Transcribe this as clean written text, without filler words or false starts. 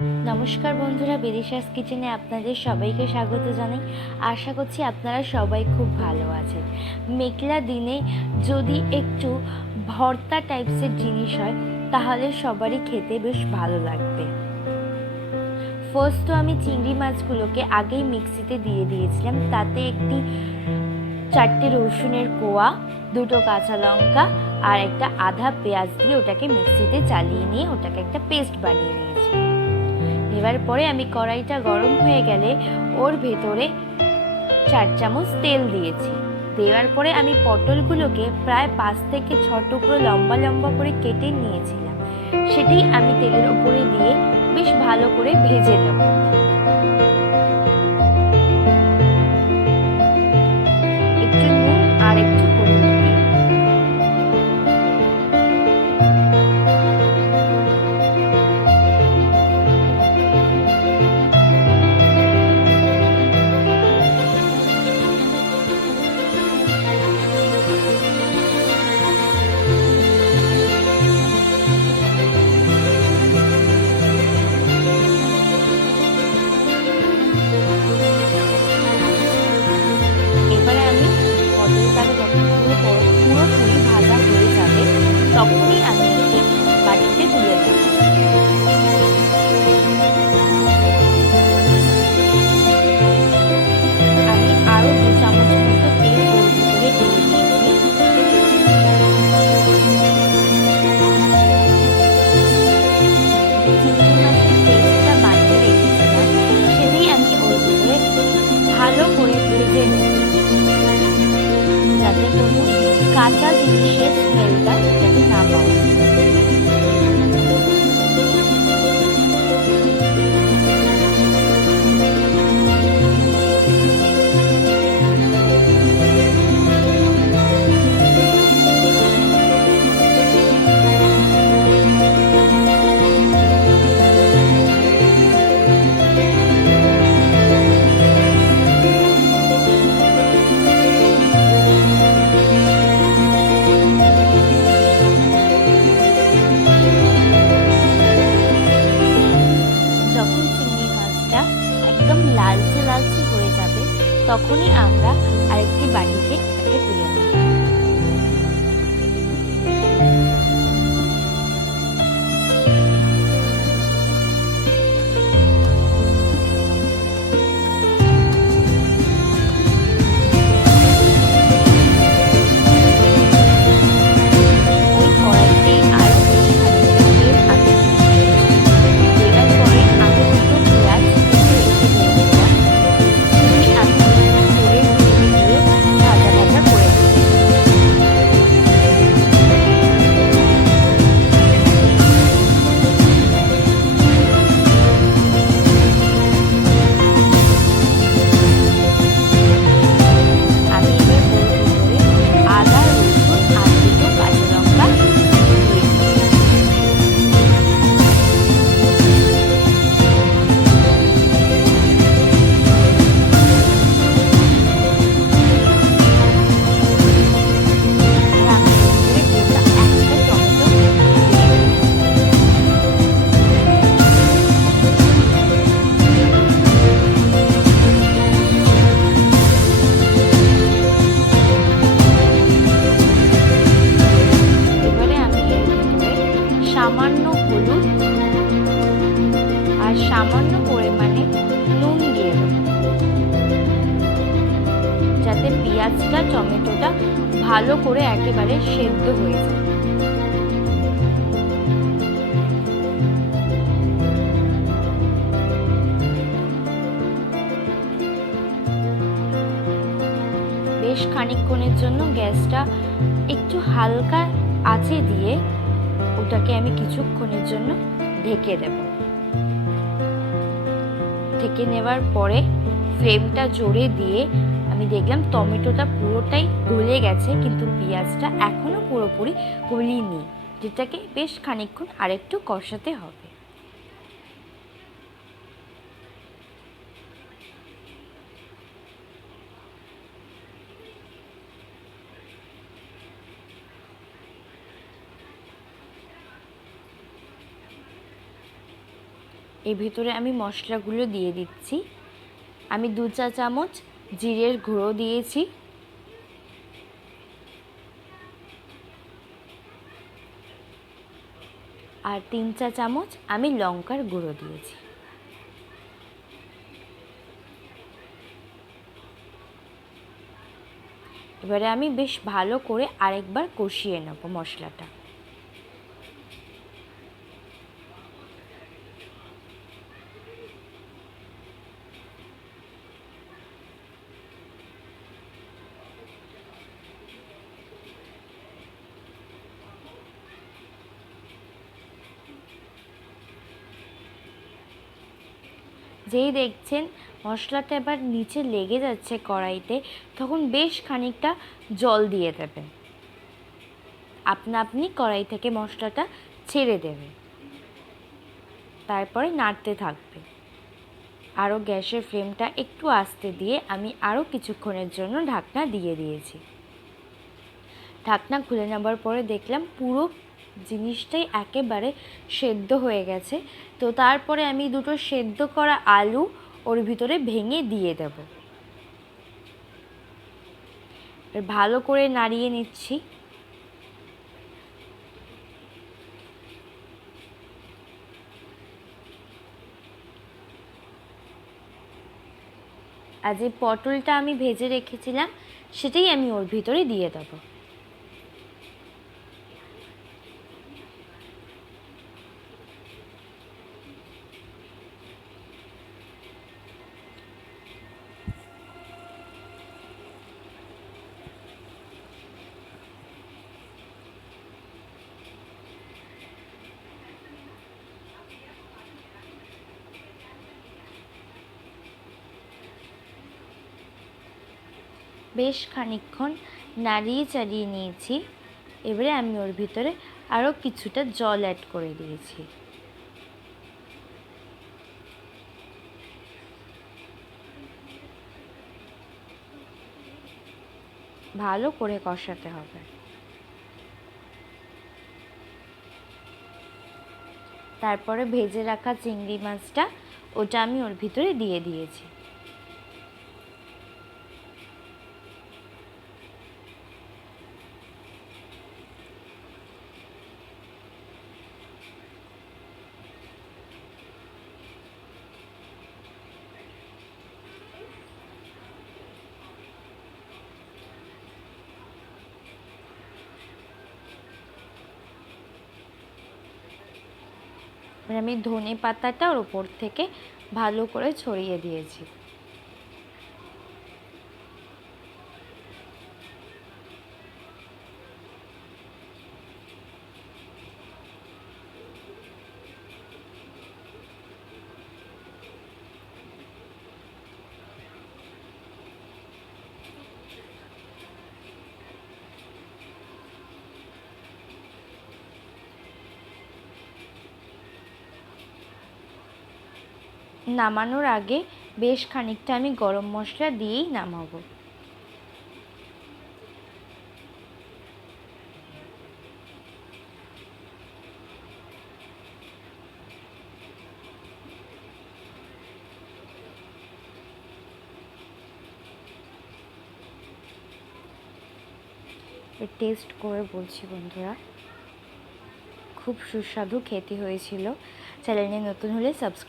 নমস্কার বন্ধুরা, বিদিশাস কিচেনে আপনাদের সবাইকে স্বাগত জানাই। আশা করছি আপনারা সবাই খুব ভালো আছেন। মেঘলা দিনে যদি একটু ভর্তা টাইপসের জিনিস হয় তাহলে সবারই খেতে বেশ ভালো লাগবে। ফার্স্ট তো আমি চিংড়ি মাছগুলোকে আগেই মিক্সিতে দিয়ে দিয়েছিলাম। তাতে একটি 4টে রসুনের কোয়া, 2টো কাঁচা লঙ্কা আর একটা আধা পেঁয়াজ দিয়ে ওটাকে মিক্সিতে চালিয়ে নিয়ে ওটাকে একটা পেস্ট বানিয়ে নিয়েছি। এবার পরে আমি কড়াইটা গরম হয়ে গেলে ওর ভেতরে 4 চামচ তেল দিয়েছি। দেওয়ার পরে আমি পটলগুলোকে প্রায় 5 থেকে 6 টুকরো লম্বা লম্বা করে কেটে নিয়েছিলাম, সেটি আমি তেলের ওপরে দিয়ে বেশ ভালো করে ভেজে নেব। একটু নুন আর একটু হলুদ দিয়ে এবারে আমি পটলটাকে যখন পুরোপুরি ভাজা হয়ে যাবে তখনই আমি এটি বাটিতে তুলে নেব। আমি আরও 2 চামচ মতো তেল ওর ভিতরে দিয়ে দিয়েছি। চিংড়ি মাছের পেস্টটা বানিয়ে রেখেছিলাম সেটাই আমি ওর ভিতরে ভালো করে ভেজে নেব, যাতে কোনো কাঁচা জিনিসের স্মেলটা যাতে না পাওয়া যায়। যখন চিংড়ি মাছটা একদম লালচে লালচে হয়ে যাবে তখনই আমরা আরেকটি বাটিতে এটাকে তুলে নেব। ওই কড়াইতেই আরও বেশ খানিকটা তেল আমি দিয়ে দিয়েছি। দেওয়ার পরে আমি 2টো পেঁয়াজ কেটে রেখে দিয়েছিলাম, সেটি আমি তেলের ভিতরে দিয়ে ভাজা ভাজা করে নেব। আমি এবার ওর ভিতরে আদা, রসুন আর 2টো কাঁচা লঙ্কা দিয়ে দিই। এবার আমি ওর ভিতরে গোটা একটা টমেটো দিয়ে দিই। এবারে আমি এর ভিতরে সামান্য হলুদ আর সামান্য পরিমাণে নুন দিয়ে দেব, যাতে পেঁয়াজটা টমেটোটা ভালো করে একেবারে সেদ্ধ হয়ে যায়। বেশ খানিকক্ষণের জন্য গ্যাসটা একটু হালকা আঁচে দিয়ে ওটাকে আমি কিছুক্ষণের জন্য ঢেকে দেব। ঢেকে নেওয়ার পরে ফ্লেমটা জোরে দিয়ে আমি দেখলাম টমেটোটা পুরোটাই গলে গেছে, কিন্তু পেঁয়াজটা এখনো পুরোপুরি গলিনি, যেটাকে বেশ খানিকক্ষণ আরেকটু কষাতে হবে। এর ভিতরে আমি মশলাগুলো দিয়ে দিচ্ছি। আমি 2 চা চামচ জিরের গুঁড়ো দিয়েছি, আর 3 চা চামচ আমি লঙ্কার গুঁড়ো দিয়েছি। এবারে আমি বেশ ভালো করে আরেকবার কষিয়ে নেব মশলাটা। যেই দেখছেন মশলাটা এবার নিচে লেগে যাচ্ছে কড়াইতে, তখন বেশ খানিকটা জল দিয়ে দেবেন। আপনা আপনি কড়াই থেকে মশলাটা ছেড়ে দেবে, তারপরে নাড়তে থাকবে। আরও গ্যাসের ফ্লেমটা একটু আস্তে দিয়ে আমি আরও কিছুক্ষণের জন্য ঢাকনা দিয়ে দিয়েছি। ঢাকনা খুলে নেবার পরে দেখলাম পুরো জিনিসটাই একেবারে সেদ্ধ হয়ে গেছে। তো তারপরে আমি 2টো সেদ্ধ করা আলু ওর ভিতরে ভেঙে দিয়ে দেব। ভালো করে নাড়িয়ে নিচ্ছি। আর যে পটলটা আমি ভেজে রেখেছিলাম সেটাই আমি ওর ভিতরে দিয়ে দেবো। বেশ খানিকক্ষণ নাড়িয়ে চাড়িয়ে নিয়েছি। এবারে আমি ওর ভিতরে আরও কিছুটা জল অ্যাড করে দিয়েছি। ভালো করে কষাতে হবে। তারপরে ভেজে রাখা চিংড়ি মাছটা ওটা আমি ওর ভিতরে দিয়ে দিয়েছি। আমি ধনে পাতাটা ওর ওপর থেকে ভালো করে ছড়িয়ে দিয়েছি। নামানোর আগে বেশ খানিকটা আমি গরম মশলা দিয়েই নামাবো। টেস্ট করে বলছি বন্ধুরা, খুব সুস্বাদু খেতে হয়েছিল। চ্যানেলে নতুন হলে সাবস্ক্রাইব